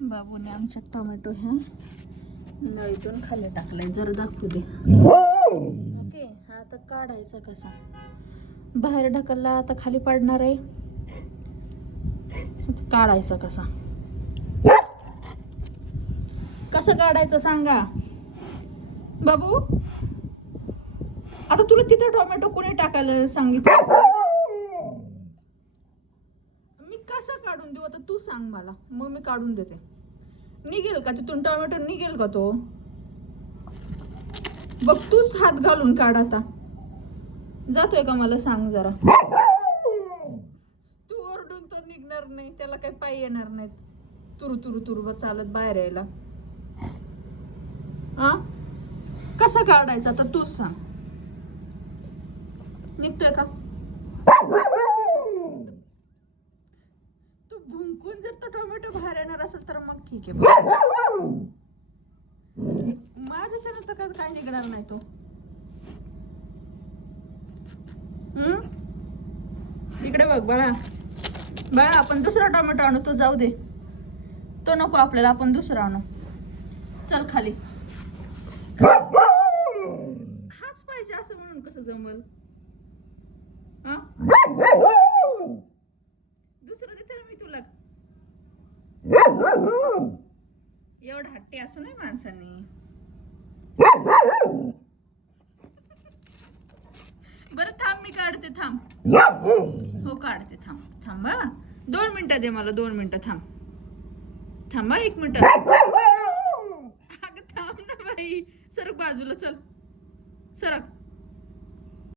बाबूने आमच्या टोमॅटो ह्या नळीतून खाली टाकलाय, जरा दाखवू दे. ओके, हा आता काढायचा कसा? बाहेर ढकलला, आता खाली पडणार आहे. काढायचा कसा? कसं काढायचं सांगा बाबू. आता तुला तिथं टोमॅटो कोणी टाकायला सांगितलं? मी कसं काढून देऊ आता तू सांग मला, मग मी काढून देते. निघेल का तिथून टोमॅटो? निघेल का तो? बघ तूच हात घालून काढ आता. जातोय का मला सांग जरा. तू ओरडून तो निघणार नाही, त्याला काही पाय येणार नाहीत तुरु तुरु तुरु चालत बाहेर यायला. हा, कसा काढायचा आता तूच सांग. निघतोय का? तू भुंकून जर तो टोमॅटो बाहेर येणार असेल तर मग ठीक आहे. माझ्याच्यानं तर काय निघणार नाही तो. इकडे बघ बाळा. बाळा, आपण दुसरा टोमॅटो आणू. तो जाऊ दे, तो नको आपल्याला, आपण दुसरा आणू. चल खाली. हाच पाहिजे असं म्हणून कसं जमल? दुसरं देते ना मी तुला. एवढं हट्टी असू नये माणसांनी. बरं थांब, मी काढते. थांब. हो काढते. थांब थांबा, 2 मिनिटं दे मला. 2 मिनिटं थांब. थांबा 1 मिनिट. अगं थांब ना बाई. सरक बाजूला, चल सरक.